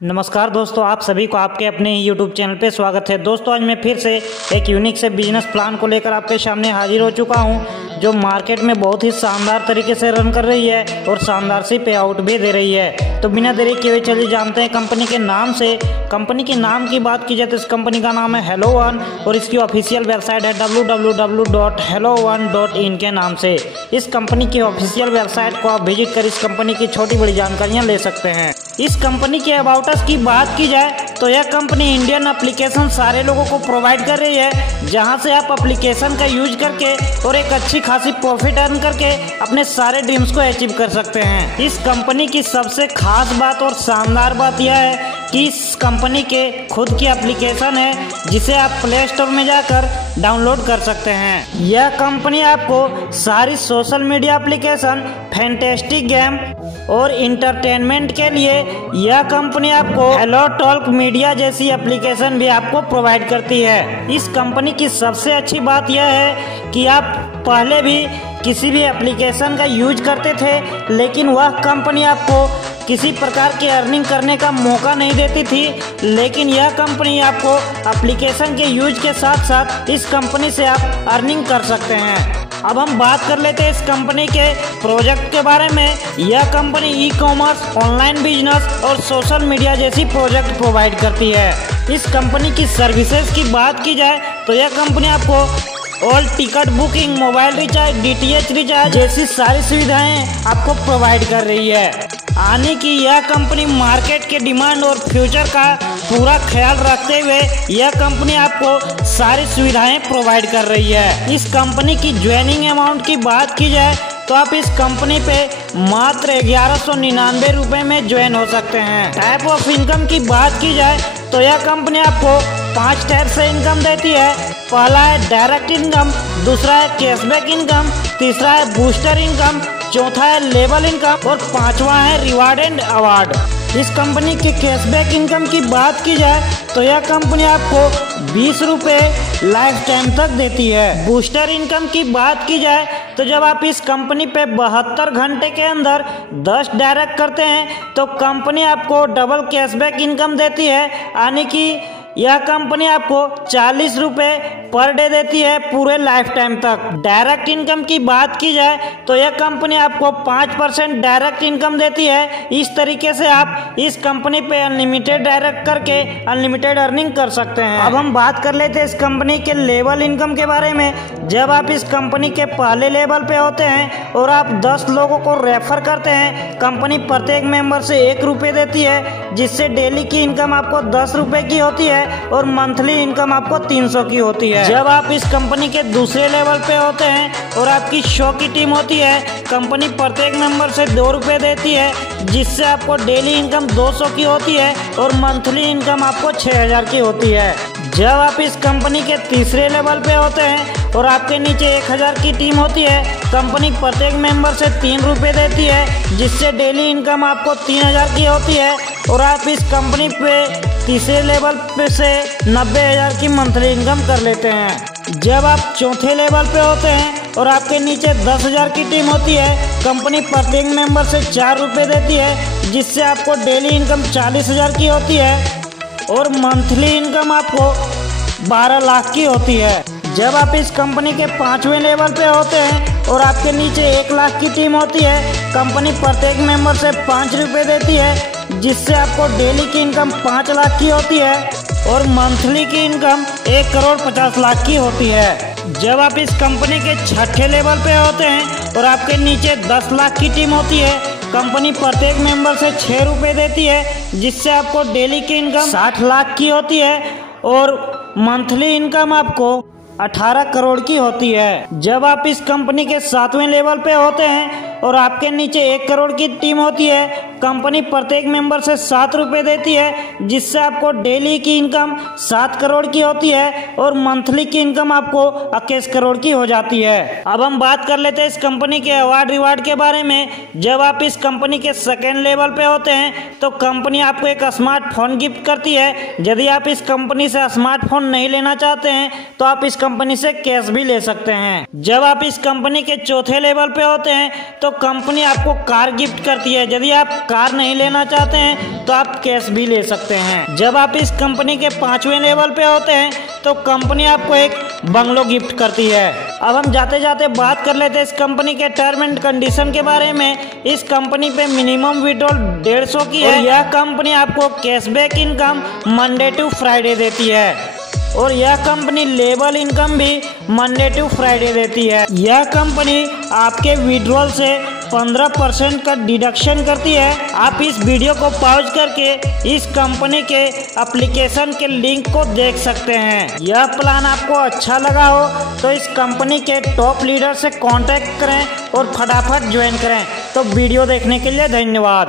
नमस्कार दोस्तों, आप सभी को आपके अपने यूट्यूब चैनल पे स्वागत है। दोस्तों आज मैं फिर से एक यूनिक से बिजनेस प्लान को लेकर आपके सामने हाजिर हो चुका हूं, जो मार्केट में बहुत ही शानदार तरीके से रन कर रही है और शानदार सी पे आउट भी दे रही है। तो बिना देरी किए हुए चलिए जानते हैं कंपनी के नाम से। कंपनी के नाम की बात की जाए तो इस कंपनी का नाम है HelloOne और इसकी ऑफिशियल वेबसाइट है www.helloone.in के नाम से। इस कंपनी की ऑफिशियल वेबसाइट को आप विजिट कर इस कंपनी की छोटी बड़ी जानकारियाँ ले सकते हैं। इस कंपनी के अबाउट अस की बात की जाए तो यह कंपनी इंडियन एप्लीकेशन सारे लोगों को प्रोवाइड कर रही है, जहां से आप एप्लीकेशन का यूज करके और एक अच्छी खासी प्रॉफिट अर्न करके अपने सारे ड्रीम्स को अचीव कर सकते हैं। इस कंपनी की सबसे खास बात और शानदार बात यह है कि इस कंपनी के खुद की एप्लीकेशन है, जिसे आप प्ले स्टोर में जाकर डाउनलोड कर सकते हैं। यह कंपनी आपको सारी social media application, fantastic game और इंटरटेनमेंट के लिए यह कंपनी आपको हेलो टॉक मीडिया जैसी एप्लीकेशन भी आपको प्रोवाइड करती है। इस कंपनी की सबसे अच्छी बात यह है कि आप पहले भी किसी भी एप्लीकेशन का यूज करते थे, लेकिन वह कंपनी आपको किसी प्रकार की अर्निंग करने का मौका नहीं देती थी, लेकिन यह कंपनी आपको एप्लीकेशन के यूज के साथ साथ इस कंपनी से आप अर्निंग कर सकते हैं। अब हम बात कर लेते हैं इस कंपनी के प्रोजेक्ट के बारे में। यह company e commerce, online business और सोशल मीडिया जैसी प्रोजेक्ट प्रोवाइड करती है। इस कंपनी की सर्विसेज की बात की जाए तो यह कंपनी आपको all ticket booking, mobile recharge, DTH recharge जैसी सारी सुविधाएं आपको प्रोवाइड कर रही है। आने की यह कंपनी मार्केट के डिमांड और फ्यूचर का पूरा ख्याल रखते हुए यह कंपनी आपको सारी सुविधाएं प्रोवाइड कर रही है। इस कंपनी की ज्वाइनिंग अमाउंट की बात की जाए तो आप इस कंपनी पे मात्र 1199 रुपये में ज्वाइन हो सकते हैं। टाइप ऑफ इनकम की बात की जाए तो यह कंपनी आपको 5 टाइप से इनकम देती है। पहला है डायरेक्ट इनकम, दूसरा है कैशबैक इनकम, तीसरा है बूस्टर इनकम, चौथा है लेवल इनकम और पांचवा है रिवार्ड एंड अवार्ड। इस कंपनी के कैशबैक इनकम की बात की जाए तो यह कंपनी आपको 20 रुपये लाइफ टाइम तक देती है। बूस्टर इनकम की बात की जाए तो जब आप इस कंपनी पे 72 घंटे के अंदर 10 डायरेक्ट करते हैं तो कंपनी आपको डबल कैशबैक इनकम देती है, यानी कि यह कंपनी आपको 40 रुपये पर डे देती है पूरे लाइफ टाइम तक। डायरेक्ट इनकम की बात की जाए तो यह कंपनी आपको 5% डायरेक्ट इनकम देती है। इस तरीके से आप इस कंपनी पे अनलिमिटेड डायरेक्ट करके अनलिमिटेड अर्निंग कर सकते हैं। अब हम बात कर लेते हैं इस कंपनी के लेवल इनकम के बारे में। जब आप इस कंपनी के पहले लेवल पे होते हैं और आप 10 लोगों को रेफर करते हैं, कंपनी प्रत्येक मेंबर से 1 रुपये देती है, जिससे डेली की इनकम आपको 10 रुपये की होती है और मंथली इनकम आपको 300 की होती है। जब आप इस कंपनी के दूसरे लेवल पे होते हैं और आपकी 100 की टीम होती है, कंपनी प्रत्येक मेंबर से 2 रुपये देती है, जिससे आपको डेली इनकम 200 की होती है और मंथली इनकम आपको 6000 की होती है। जब आप इस कंपनी के तीसरे लेवल पे होते हैं और आपके नीचे 1000 की टीम होती है, कंपनी प्रत्येक मेंबर से 3 रुपये देती है, जिससे डेली इनकम आपको 3000 की होती है और आप इस कंपनी पे तीसरे लेवल पे से 90,000 की मंथली इनकम कर लेते हैं। जब आप चौथे लेवल पे होते हैं और आपके नीचे 10,000 की टीम होती है, कंपनी प्रत्येक मेंबर से 4 रुपये देती है, जिससे आपको डेली इनकम 40,000 की होती है और मंथली इनकम आपको 12 लाख की होती है। जब आप इस कंपनी के 5वें लेवल पे होते हैं और आपके नीचे 1 लाख की टीम होती है, कंपनी प्रत्येक मेंबर से 5 रुपये देती है, जिससे आपको डेली की इनकम 5 लाख की होती है और मंथली की इनकम 1,50,00,000 की होती है। जब आप इस कंपनी के 6ठे लेवल पे होते हैं और आपके नीचे 10 लाख की टीम होती है, कंपनी प्रत्येक मेंबर से 6 रुपये देती है, जिससे आपको डेली की इनकम 60 लाख की होती है और मंथली इनकम आपको 18 करोड़ की होती है। जब आप इस कंपनी के 7वें लेवल पे होते हैं और आपके नीचे 1 करोड़ की टीम होती है, कंपनी प्रत्येक मेंबर से 7 रुपये देती है, जिससे आपको डेली की इनकम 7 करोड़ की होती है और मंथली की इनकम आपको 21 करोड़ की हो जाती है। अब हम बात कर लेते हैं इस कंपनी के अवार्ड रिवार्ड के बारे में। जब आप इस कंपनी के 2nd लेवल पे होते हैं तो कंपनी आपको एक स्मार्टफोन गिफ्ट करती है। यदि आप इस कंपनी से स्मार्टफोन नहीं लेना चाहते हैं तो आप इस कंपनी से कैश भी ले सकते हैं। जब आप इस कंपनी के 4थे लेवल पे होते हैं तो कंपनी आपको कार गिफ्ट करती है। यदि आप कार नहीं लेना चाहते हैं तो आप कैश भी ले सकते हैं। जब आप इस कंपनी के 5वें लेवल पे होते हैं तो कंपनी आपको एक बंगलो गिफ्ट करती है। अब हम जाते जाते बात कर लेते हैं इस कंपनी के टर्म एंड कंडीशन के बारे में। इस कंपनी पे मिनिमम विड्रॉल 150 की है। यह कंपनी आपको cashback income Monday to Friday देती है और यह कंपनी लेबल इनकम भी मंडे टू फ्राइडे देती है। यह कंपनी आपके विड्रॉल से 15% का डिडक्शन करती है। आप इस वीडियो को पॉज करके इस कंपनी के एप्लीकेशन के लिंक को देख सकते हैं। यह प्लान आपको अच्छा लगा हो तो इस कंपनी के टॉप लीडर से कांटेक्ट करें और फटाफट ज्वाइन करें। तो वीडियो देखने के लिए धन्यवाद।